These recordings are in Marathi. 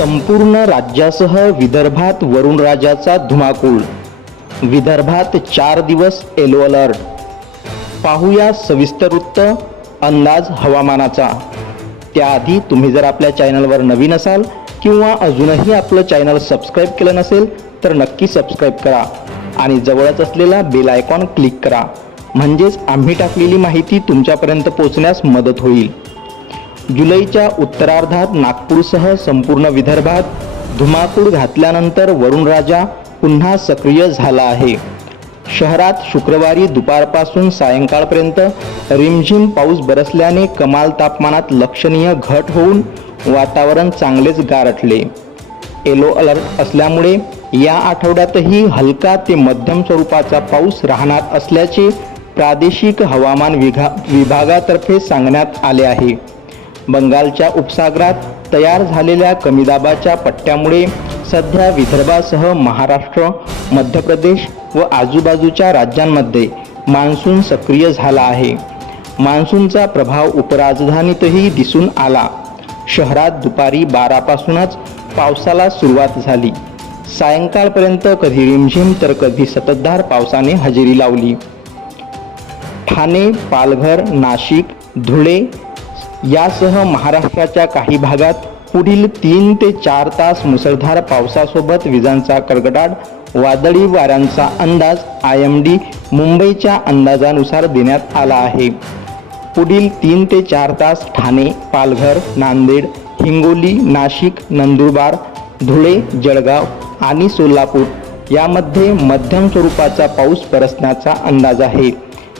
संपूर्ण राज्यासह विदर्भात वरुणराजाचा धुमाकूळ. विदर्भात चार दिवस येलो अलर्ट. पाहूया सविस्तर वृत्त अंदाज हवामानाचा. त्याआधी तुम्ही जर आपल्या चॅनलवर नवीन असाल किंवा अजूनही आपलं चॅनल सबस्क्राईब केलं नसेल तर नक्की सबस्क्राईब करा आणि जवळच असलेला बेल आयकॉन क्लिक करा. म्हणजेच आम्ही टाकलेली माहिती तुमच्यापर्यंत पोहोचण्यास मदत होईल. जुलैच्या उत्तरार्धात नागपूरसह संपूर्ण विदर्भात धुमाकूळ घातल्यानंतर वरुणराजा पुन्हा सक्रिय झाला आहे. शहरात शुक्रवारी दुपारपासून सायंकाळपर्यंत रिमझिम पाऊस बरसल्याने कमाल तापमानात लक्षणीय घट होऊन वातावरण चांगलेच गारठले. येलो अलर्ट असल्यामुळे या आठवड्यातही हलका ते मध्यम स्वरूपाचा पाऊस राहणार असल्याचे प्रादेशिक हवामान विघा विभागातर्फे सांगण्यात आले आहे. बंगालच्या उपसागरात तयार झालेल्या कमी दाबाच्या पट्ट्यामुळे सध्या विदर्भासह महाराष्ट्र मध्य प्रदेश व आजूबाजूच्या राज्यांमध्ये मान्सून सक्रिय झाला आहे. मान्सूनचा प्रभाव उपराजधानीतही दिसून आला. शहरात दुपारी बारापासूनच पावसाला सुरुवात झाली. सायंकाळपर्यंत कधी रिमझिम तर कधी सततधार पावसाने हजेरी लावली. ठाणे पालघर नाशिक धुळे यासह महाराष्ट्राच्या काही भागात पुढील तीन ते चार तास मुसळधार पावसासोबत विजांचा कडकडाट वादळी वाऱ्यांचा अंदाज आय एम डी मुंबईच्या अंदाजानुसार देण्यात आला आहे. पुढील तीन ते चार तास ठाणे पालघर नांदेड हिंगोली नाशिक नंदुरबार धुळे जळगाव आणि सोलापूर यामध्ये मध्यम स्वरूपाचा पाऊस बरसण्याचा अंदाज आहे.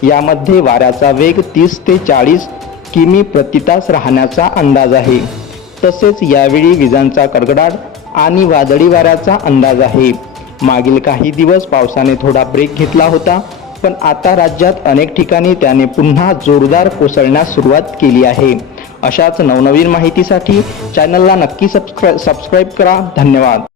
यामध्ये वाऱ्याचा वेग तीस ते चाळीस किमी प्रतितास राहण्याचा अंदाज आहे. तसेच यावेळी विजांचा कडकडाट आणि वादळी वाऱ्याचा अंदाज आहे. मागील काही दिवस पावसाने थोडा ब्रेक घेतला होता पण आता राज्यात अनेक ठिकाणी त्याने पुन्हा जोरदार कोसळण्यास सुरुवात केली आहे. अशाच नवनवीन माहितीसाठी चॅनलला नक्की सबस्क्रा सबस्क्राईब करा. धन्यवाद.